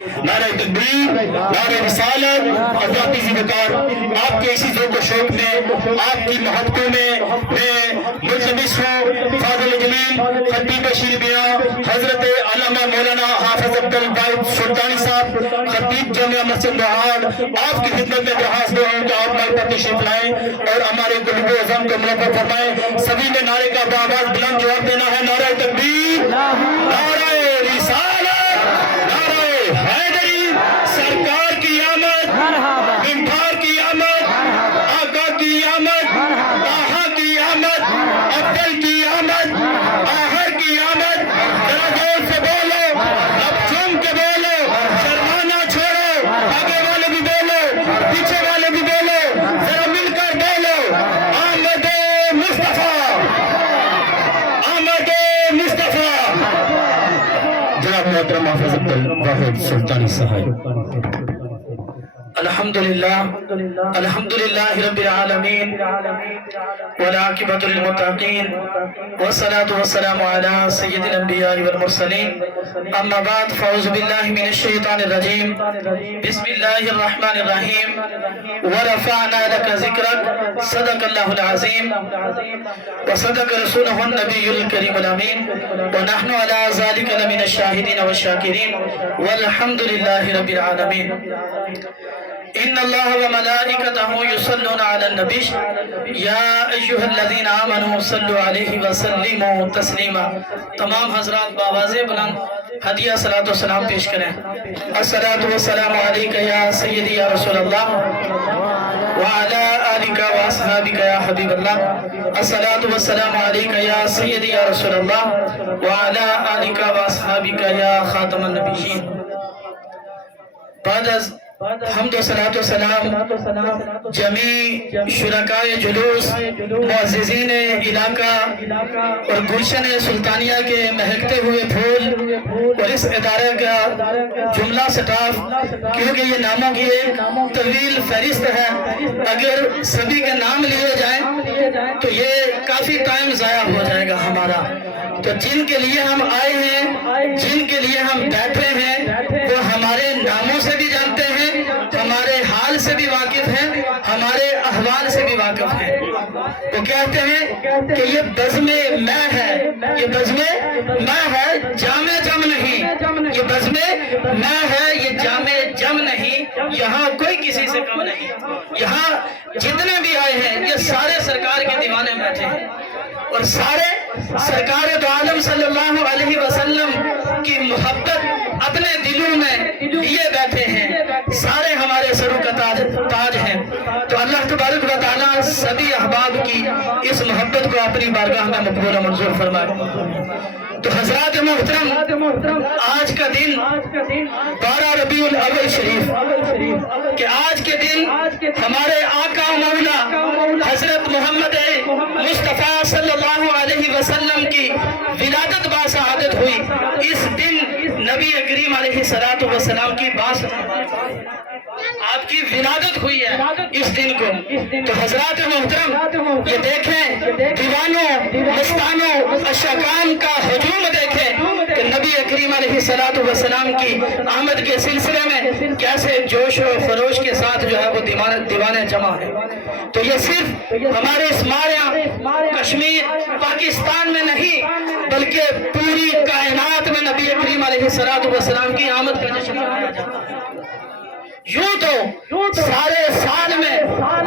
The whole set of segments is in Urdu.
نعرہ تکبیر، نعرہ رسالت اور ذاتی ذکر۔ آپ کے اسی ذوق و شوق میں، آپ کی محبتوں میں میں ملتمس ہوں فاضل جلیل خطیب بشیر میاں حضرت علامہ مولانا حافظ عبد الباعث سلطانی صاحب خطیب جامعہ مسجد بہار آپ کی خدمت میں درخواست دے ہوں کہ آپ مائک پر تشریف لائیں اور ہمارے قلوب و عزم کو منور فرمائیں۔ سبھی نے نعرے کا بآواز بلند جواب دینا ہے۔ نعرہ تکبیر، نعرہ رسالت، نعرہ حیدری، سرکار کی آمد، انٹھار کی آمد، آقا کی آمد، آہا کی آمد، افضل کی آمد، آہر کی آمد۔ ذرا زور سے بولو، اب جم کے بولو، شرمانا چھوڑو، آگے والے بھی بولو، پیچھے والے بھی بولو، ذرا مل کر بولو، آمد مصطفیٰ، آمد مصطفیٰ۔ جناب محترم حافظ عبد الواحد سلطانی صاحب۔ الحمدللہ رب العالمین والعاقبۃ للمتقین والصلاة والسلام علی سید الانبیاء والمرسلین اما بعد فاعوذ باللہ من الشیطان الرجیم بسم اللہ الرحمن الرحیم ورفعنا لك ذکرک صدق اللہ العظیم وصدق رسولہ النبی الکریم الامین ونحن علی ذلک لمن الشاہدین والشاکرین والحمدللہ رب العالمین۔ ان اللہ وملائکتہ یصلون علی النبی یا ایہا الذین آمنوا صلوا علیہ وسلموا تسلیما۔ تمام حضرات بآواز بلند ہدیہ صلاۃ و سلام پیش کریں۔ الصلاۃ والسلام علیک یا سیدی یا رسول اللہ وعلی آلک واصحابک یا حبیب اللہ۔ الصلاۃ والسلام علیک یا سیدی یا رسول اللہ وعلی آلک واصحابک یا خاتم النبیین۔ بعد از حمد و صلاۃ و سلام جمیع شرکائے جلوس، معززین علاقہ اور گلشن سلطانیہ کے مہکتے ہوئے پھول اور اس ادارے کا جملہ سٹاف، کیونکہ یہ ناموں کی ایک طویل فہرست ہے، اگر سبھی کے نام لیے جائیں تو یہ کافی ٹائم ضائع ہو جائے گا ہمارا۔ تو جن کے لیے ہم آئے ہیں، جن کے لیے ہم بیٹھے ہیں، وہ ہمارے ناموں سے بھی جانتے ہیں، ہمارے حال سے بھی واقف ہیں، ہمارے احوال سے بھی واقف ہیں۔ وہ کہتے ہیں کہ یہ بزم میں ہے، یہ بزم میں ہے، جامع جم نہیں، یہ بزم میں ہے، یہ جامع جم نہیں، یہاں کوئی کسی سے کم نہیں۔ یہاں جتنے بھی آئے ہیں یہ سارے سرکار کے دیوانے بیٹھے ہیں اور سارے سرکار دو عالم صلی اللہ علیہ وسلم کی محبت اپنے دلوں میں لیے بیٹھے ہیں، سارے ہمارے سروں کا تاج ہیں۔ تو اللہ تبارک و تعالیٰ سبھی احباب کی اس محبت کو اپنی بارگاہ میں مقبول و منظور فرمائے۔ تو حضرات محترم، آج کا دن 12 ربیع الاول شریف، کہ آج کے دن ہمارے آقا مولا حضرت محمد مصطفیٰ صلی اللہ علیہ وسلم کی ولادت باسعادت ہوئی۔ اس دن نبی کریم علیہ السلام کی آپ کی ولادت ہوئی ہے اس دن کو۔ تو حضرات محترم یہ دیکھیں، دیوانوں، مستانوں، عشاقان کا ہجوم دیکھیں کہ نبی کریم علیہ السلام کی آمد کے سلسلے میں کیسے جوش و خروش کے ساتھ جو ہے وہ دیوانے جمع ہیں۔ تو یہ صرف ہمارے اسماریہ کشمیر پاکستان میں نہیں بلکہ پوری کائنات میں نبی کریم علیہ السلام کی آمد کا جشن منایا جاتا ہے۔ یوں تو سارے سال میں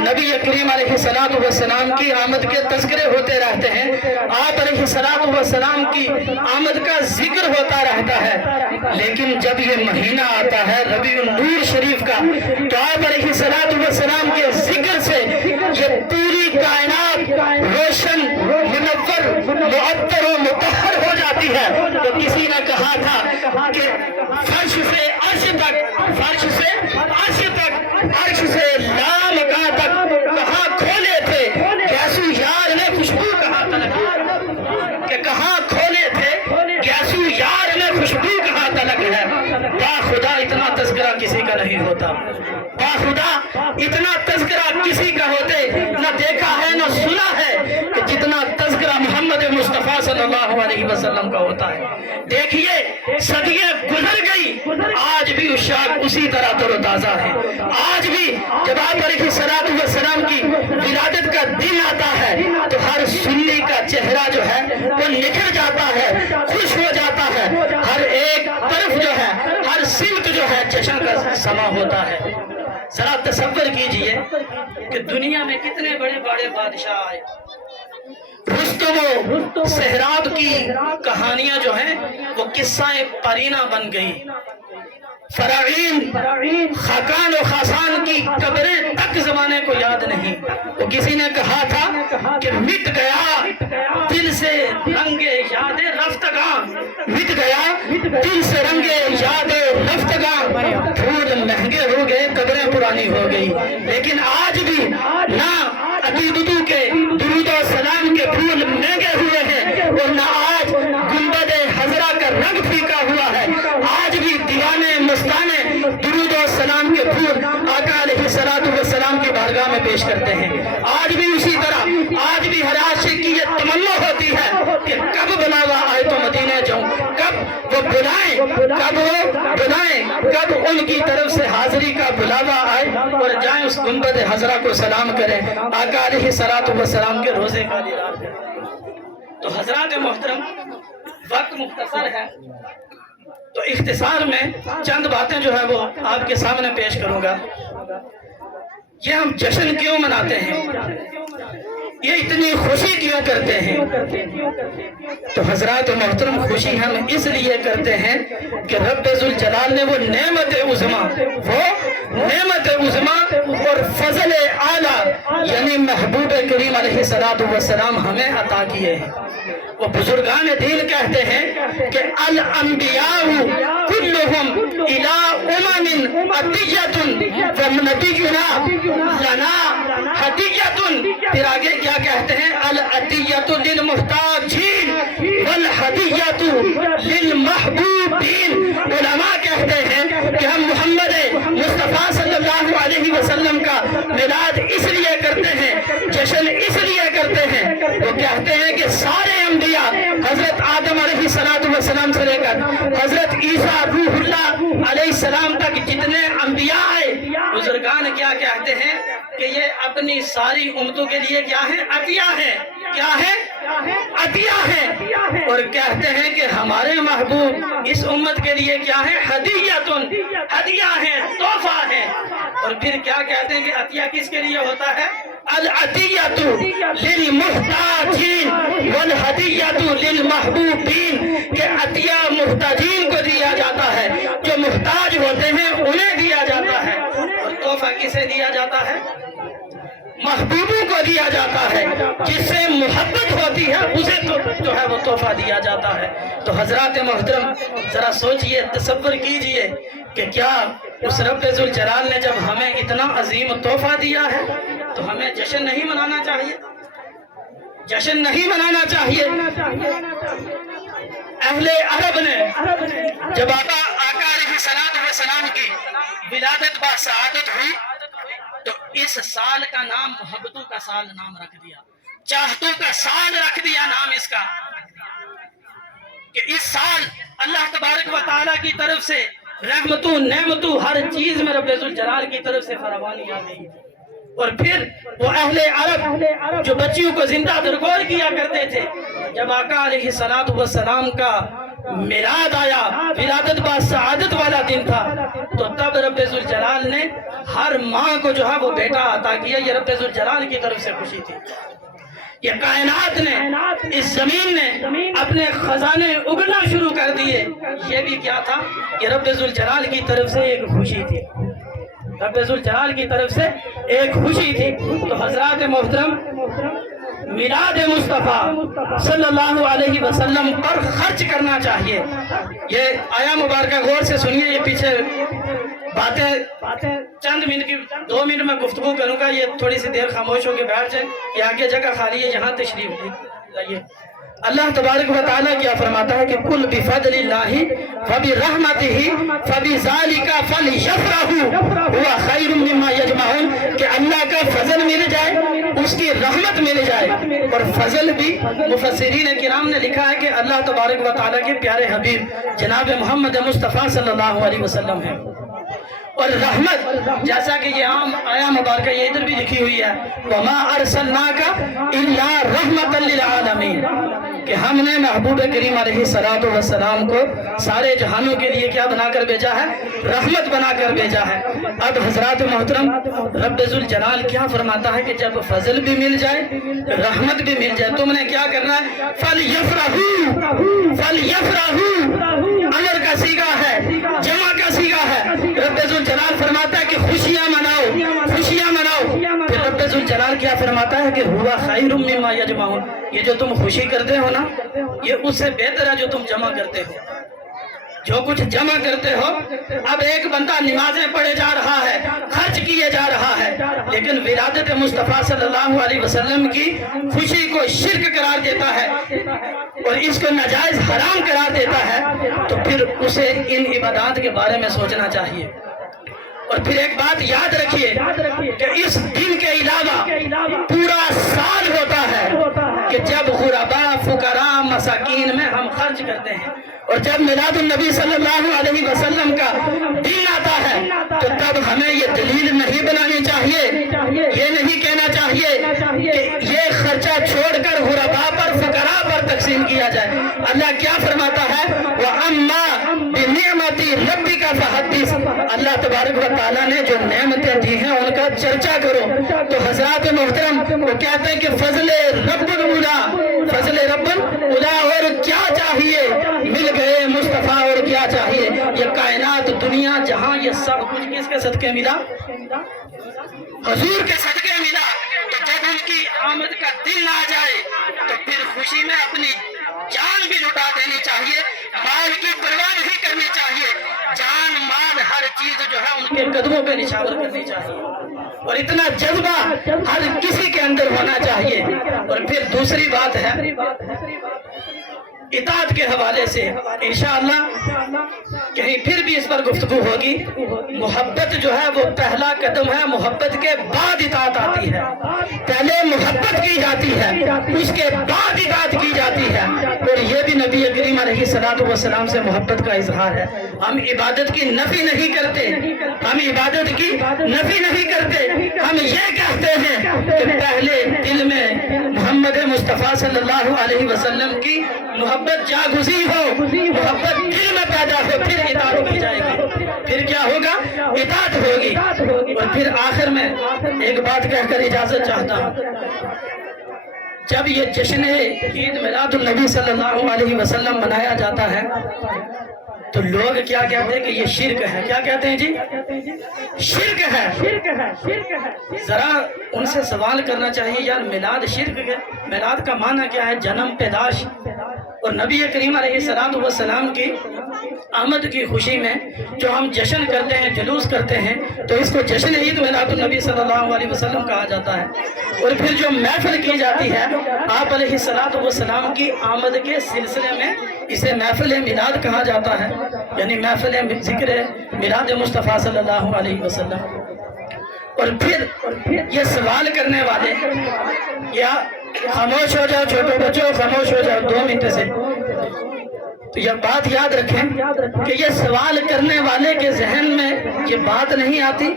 نبی کریم علیہ السلام کی آمد کے تذکرے ہوتے رہتے ہیں، آپ علیہ السلام کی آمد کا ذکر ہوتا رہتا ہے، لیکن جب یہ مہینہ آتا ہے ربیع النور شریف کا تو آپ علیہ السلام کے ذکر سے یہ پوری کائنات روشن، منور، معطر و مطہر ہو جاتی ہے۔ تو کسی نے کہا تھا کہ فرش سے عرش تک، فرش سے عرش تک، عرش سے لامکاں تک کہاں کھولے تھے گیسو یار نے خوشبو کہاں تلک ہے، کہ کہاں کھولے تھے گیسو یار نے خوشبو کہاں تلک ہے۔ با خدا اتنا تذکرہ کسی کا نہیں ہوتا، باخدا اتنا تذکرہ کسی کا ہوتے نہ دیکھا ہے نہ سنا ہے کہ جتنا تذکرہ محمد مصطفیٰ صلی اللہ علیہ وسلم کا ہوتا ہے۔ دیکھیے صدیاں گزر گئی، آج بھی عشاق اسی طرح تر و تازہ ہے۔ آج بھی جب آپ علیہ السلام کی ولادت کا دن آتا ہے تو ہر سنی کا چہرہ جو ہے وہ نکھر جاتا ہے، خوش ہو جاتا ہے، ہر ایک طرف جو ہے، ہر سمت جو ہے جشن کا سما ہوتا ہے۔ ذرا تصور کیجئے کہ دنیا میں کتنے بڑے بڑے بادشاہ آئے، رستم و سہراب کی کہانیاں جو ہیں وہ قصہ پرینہ بن گئی، فراعین خاقان و خاصان کی قبریں تک زمانے کو یاد نہیں۔ وہ کسی نے کہا تھا کہ مٹ گیا دل سے رنگ یاد رفتگاں، مٹ گیا دل سے رنگ یاد رفتگاں، پھول مہنگے ہو گئے قبریں پرانی ہو گئی، لیکن آج بھی نہ عقیدتوں کے درود و سلام کے پھول مہنگے ہوئے ہیں اور نہ آج گنبد حضرہ کا رنگ پھیکا ہوا ہے۔ آج بھی دیوانے مستانے درود و سلام کے پھول آقا علیہ السلام کی بارگاہ میں پیش کرتے ہیں۔ آج بھی اسی طرح آج بھی ہر عاشق کی یہ تمنا ہوتی ہے کہ کب بلاوا آئے تو مدینے جاؤں، کب وہ بلائیں، کب وہ بلائیں، کب ان کی طرف سے حاضری کا بلاوا آئے اور جائیں اس گنبد حضرہ کو سلام کریں، آقا علیہ السلام کے روزے کا دیدار کریں۔ تو حضرات محترم، وقت مختصر ہے تو اختصار میں چند باتیں جو ہے وہ آپ کے سامنے پیش کروں گا۔ یہ ہم جشن کیوں مناتے ہیں، یہ اتنی خوشی کیوں کرتے ہیں؟ تو حضرات محترم، خوشی ہم اس لیے کرتے ہیں کہ رب ذوالجلال نے وہ نعمت عظما اور فضل اعلیٰ یعنی محبوب کریم علیہ السلام ہمیں عطا کیے ہیں۔ وہ بزرگان دین کہتے ہیں کہ الانبیاء کلہم الی امم عطیۃ ونبینا لنا ہدیۃ۔ پھر آگے کیا کہتے ہیں؟ العطیۃ للمحتاجین والہدیۃ للمحبوبین۔ علماء کہتے ہیں کہ ہم محمد مصطفیٰ صلی اللہ علیہ وسلم کا میلاد اس لیے کرتے ہیں، جشن اس لیے کرتے ہیں، وہ کہتے ہیں کہ سارے انبیاء حضرت آدم علیہ السلام سے لے کر حضرت عیسیٰ روح اللہ علیہ السلام تک جتنے انبیاء آئے، بزرگان کیا کہتے ہیں کہ یہ اپنی ساری امتوں کے لیے کیا ہے؟ عطیہ ہے۔ کیا ہے؟ عطیہ ہے۔ اور کہتے ہیں کہ ہمارے محبوب اس امت کے لیے کیا ہے؟ ہدیۃ، ہدیہ ہے، تحفہ ہے۔ اور پھر کیا کہتے ہیں کہ عطیہ کس کے لیے ہوتا ہے؟ العطیۃ للمحتاجین والہدیۃ للمحبوبین، کہ عطیہ محتاجین کو دیا جاتا ہے، جو محتاج ہوتے ہیں انہیں دیا جاتا ہے، اور تحفہ کسے دیا جاتا ہے؟ محبوبوں کو دیا جاتا ہے، جس سے محبت ہوتی ہے اسے جو ہے وہ تحفہ دیا جاتا ہے۔ تو حضرات محترم، ذرا سوچئے، تصور کیجئے کہ کیا اس رب ذوالجلال نے جب ہمیں اتنا عظیم تحفہ دیا ہے تو ہمیں جشن نہیں منانا چاہیے؟ جشن نہیں منانا چاہیے؟ اہل عرب نے جب آقا علیہ السلام کی ولادت با سعادت ہوئی تو اس سال کا نام محبتوں کا سال نام رکھ دیا، چاہتوں کا سال رکھ دیا نام اس کا، کہ اس سال اللہ تبارک و تعالیٰ کی طرف سے رحمتوں نعمتوں ہر چیز میں رب ذوالجلال کی طرف سے فراوانی آ گئی۔ اور پھر وہ اہل عرب جو بچیوں کو زندہ درگور کیا کرتے تھے، جب آقا علیہ السلام کا میلاد آیا، ولادت با سعادت والا دن تھا، تو تب رب ذوالجلال نے ہر ماں کو جو ہے وہ بیٹا عطا کیا۔ یہ رب ذوالجلال کی طرف سے خوشی تھی۔ یہ کائنات نے، اس زمین نے اپنے خزانے اگلنا شروع کر دیے، یہ بھی کیا تھا؟ یہ رب ذوالجلال کی طرف سے ایک خوشی تھی، رب ذوالجلال کی طرف سے ایک خوشی تھی۔ تو حضرات محترم، میلاد مصطفیٰ صلی اللہ علیہ وسلم پر خرچ کرنا چاہیے۔ یہ آیا مبارکہ غور سے سنیے، یہ پیچھے باتیں چند منٹ کی 2 منٹ میں گفتگو کروں گا، یہ تھوڑی سی دیر خاموش ہو کے بیٹھ جائیں، یہ آگے جگہ خالی ہے، یہاں تشریف لائیے۔ اللہ تبارک و تعالیٰ کیا فرماتا ہے کہ کل بفضل اللہ فبرحمتہ فبذالک فلیفرحوا ہوا خیر مما یجمعون، کہ اللہ کا فضل مل جائے، اس کی رحمت مل جائے. اور فضل بھی مفسرین کرام نے لکھا ہے کہ اللہ تبارک و تعالیٰ کے پیارے حبیب جناب محمد مصطفیٰ صلی اللہ علیہ وسلم ہیں. اور رحمت جیسا کہ یہ عام آیا مبارکہ یہ ادھر بھی لکھی ہوئی ہے وَمَا أَرْسَلْنَاكَ إِلَّا رَحْمَةً لِلْعَالَمِينَ، کہ ہم نے محبوب کریم علیہ السلام کو سارے جہانوں کے لیے کیا بنا کر بھیجا ہے؟ رحمت بنا کر بھیجا ہے. اب حضرات محترم رب ذوالجلال کیا فرماتا ہے کہ جب فضل بھی مل جائے، رحمت بھی مل جائے، تم نے کیا کرنا ہے؟ فَلْيَفْرَحُوا امر کا صیغہ ہے، جمع کا صیغہ ہے. رب ذوالجلال فرماتا ہے کہ خوشیاں مناؤ، خوشیاں مناؤ. پھر رب ذوالجلال کیا فرماتا ہے کہ ہوا خیر مما یجمعون، یہ جو تم خوشی کرتے ہو نا، یہ اس سے بہتر ہے جو تم جمع کرتے ہو. جو کچھ جمع کرتے ہو، اب ایک بندہ نمازیں پڑھے جا رہا ہے، خرچ کیے جا رہا ہے، لیکن ولادت مصطفیٰ صلی اللہ علیہ وسلم کی خوشی کو شرک قرار دیتا ہے اور اس کو ناجائز حرام قرار دیتا ہے، تو پھر اسے ان عبادات کے بارے میں سوچنا چاہیے. اور پھر ایک بات یاد رکھیے کہ اس دن کے علاوہ پورا سال ہوتا ہے کہ جب غرباء، فقراء، مساکین میں ہم خرچ کرتے ہیں. اور جب میلاد النبی صلی اللہ علیہ وسلم کا دن آتا ہے تو تب ہمیں یہ دلیل نہیں بنانی چاہیے، یہ نہیں کہنا چاہیے کہ یہ خرچہ چھوڑ کر غرباء پر، فقراء پر تقسیم کیا جائے. اللہ کیا فرماتا ہے؟ وَأَمَّا بِنِعْمَتِ رَبِّكَ فَحَدِّثْ، اللہ تبارک و تعالیٰ نے جو نعمتیں دی ہیں ان کا چرچا کرو. تو حضرات محترم وہ کہتے ہیں کہ فضل رب الاولا، فضل رب الاولا، اور کیا چاہیے؟ مل گئے مصطفیٰ، اور کیا چاہیے؟ یہ کائنات، دنیا، جہاں، یہ سب کچھ کس کے صدقے ملا؟ حضور کے صدقے ملا. تو جب ان کی آمد کا دن آ جائے تو پھر خوشی میں اپنی جان بھی لٹا دینی چاہیے، مال کی پرواہ نہیں کرنی چاہیے. جان، مال، ہر چیز جو ہے ان کے قدموں پہ نچھاور کرنی چاہیے. اور اتنا جذبہ ہر کسی کے اندر ہونا چاہیے. اور پھر دوسری بات ہے اطاعت کے حوالے سے انشاءاللہ کہیں پھر بھی اس پر گفتگو ہوگی. محبت جو ہے وہ پہلا قدم ہے، محبت کے بعد اطاعت آتی ہے. پہلے محبت کی جاتی ہے، اس کے بعد اطاعت کی جاتی ہے. اور یہ بھی نبی کریم علیہ السلام سے محبت کا اظہار ہے. ہم عبادت کی نفی نہیں کرتے، ہم عبادت کی نفی نہیں کرتے. ہم یہ کہتے ہیں کہ پہلے دل میں محمد مصطفیٰ صلی اللہ علیہ وسلم کی محبت جاگزی ہو، محبت دل میں پیدا ہو، پھر اطاعت کی جائے گی. پھر کیا ہوگا؟ اطاعت ہوگی. اور پھر آخر میں ایک بات کہہ کر اجازت چاہتا ہوں. جب یہ جشن عید میلاد النبی صلی اللہ علیہ وسلم منایا جاتا ہے تو لوگ کیا کہتے ہیں کہ یہ شرک ہے. کیا کہتے ہیں جی؟ شرک ہے. ذرا ان سے سوال کرنا چاہیے، یار میلاد شرک ہے؟ میلاد کا معنی کیا ہے؟ جنم، پیدائش. اور نبی کریم علیہ السلام کی آمد کی خوشی میں جو ہم جشن کرتے ہیں، جلوس کرتے ہیں، تو اس کو جشن عید میلاد النبی صلی اللہ علیہ وسلم کہا جاتا ہے. اور پھر جو محفل کی جاتی ہے آپ علیہ السلام کی آمد کے سلسلے میں، اسے محفل میلاد کہا جاتا ہے، یعنی محفل ذکر میلاد مصطفیٰ صلی اللہ علیہ وسلم. اور پھر یہ سوال کرنے والے، یا خاموش ہو جاؤ چھوٹے بچوں، خاموش ہو جاؤ 2 منٹ سے. تو یہ بات یاد رکھیں کہ یہ سوال کرنے والے کے ذہن میں یہ بات نہیں آتی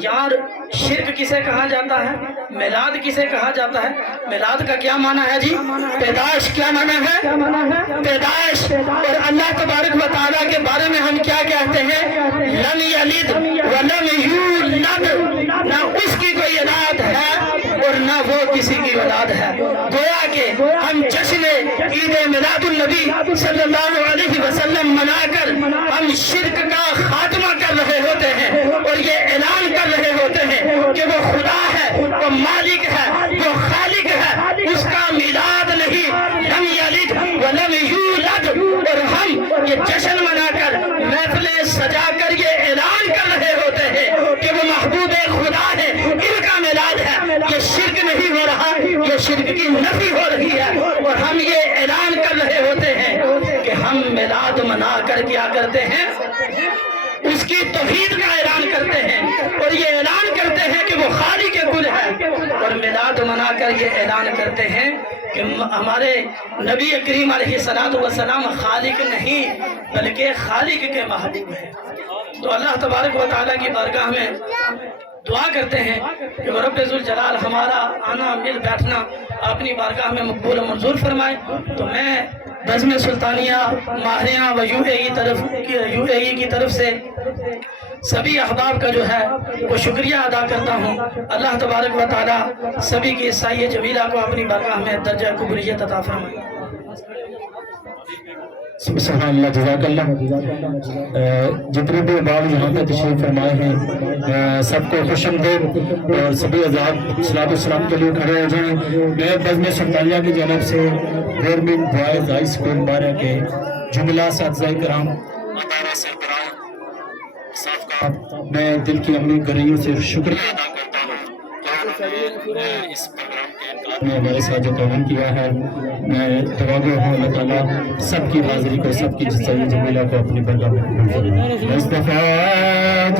یار شرک کسے کہا جاتا ہے، میلاد کسے کہا جاتا ہے. میلاد کا کیا معنی ہے جی؟ پیدائش. کیا معنی ہے؟ پیدائش. اور اللہ تبارک و تعالیٰ کے بارے میں ہم کیا کہتے ہیں؟ لم یلد ولم یولد، نہ اس کی کوئی اولاد ہے اور نہ وہ کسی کی اولاد ہے. گویا کہ ہم جشن عید میلاد النبی صلی اللہ علیہ وسلم منا کر ہم شرک کا خاتمہ کر رہے ہوتے ہیں اور یہ اعلان کر رہے ہوتے ہیں کہ وہ خدا ہے، وہ مالک ہے، وہ خالق ہے، اس کا میلاد نہیں، لم یلد ولم یولد. اور ہم یہ جشن منا کر، محفلیں سجا کر یہ اعلان کر رہے ہوتے ہیں کہ وہ محبوب خدا ہے، ان کا میلاد ہے. یہ شرک نہیں ہو رہا، یہ شرک کی نفی ہو رہی ہے. اور ہم یہ اعلان توحید کا اعلان کرتے ہیں اور یہ اعلان کرتے ہیں کہ وہ خالق کل ہے، اور میلاد منا کر یہ اعلان کرتے ہیں کہ ہمارے نبی کریم علیہ السلام خالق نہیں بلکہ خالق کے محبوب ہیں۔ تو اللہ تبارک و تعالیٰ کی بارگاہ میں دعا کرتے ہیں کہ رب ذوالجلال ہمارا آنا مل بیٹھنا اپنی بارگاہ میں مقبول و منظور فرمائے۔ تو میں بزم سلطانیہ ماہریاں و یو اے ای کی طرف سے سبھی احباب کا جو ہے وہ شکریہ ادا کرتا ہوں۔ اللہ تبارک و تعالیٰ سبھی کی سایہ جمیلہ کو اپنی بارگاہ میں درجہ قبولیت عطا فرمائے۔ سبحان اللہ، جزاک اللہ۔ جتنے بھی احباب یہاں پہ تشریف فرمائے ہیں سب کو خوش آمدید، اور سبھی حضرات صلاۃ والسلام کے لیے کھڑے ہو جائیں۔ میں بزم سلطانیہ کی جانب سے گورنمنٹ بوائز ہائی اسکول بارہ کے جملہ اساتذہ کرام، ادارہ سربراہ صاحب کا میں دل کی امیر گہرائیوں سے شکریہ ادا کرتا ہوں کہ اس پروگرام کے انعقاد میں ہمارے ساتھ جو تعاون کیا ہے۔ میں دعا گو ہوں اللہ تعالیٰ سب کی حاضری کو، سب کی جسائی جمیلہ کو اپنی بارگاہ میں قبول فرمائے۔ مصطفیٰ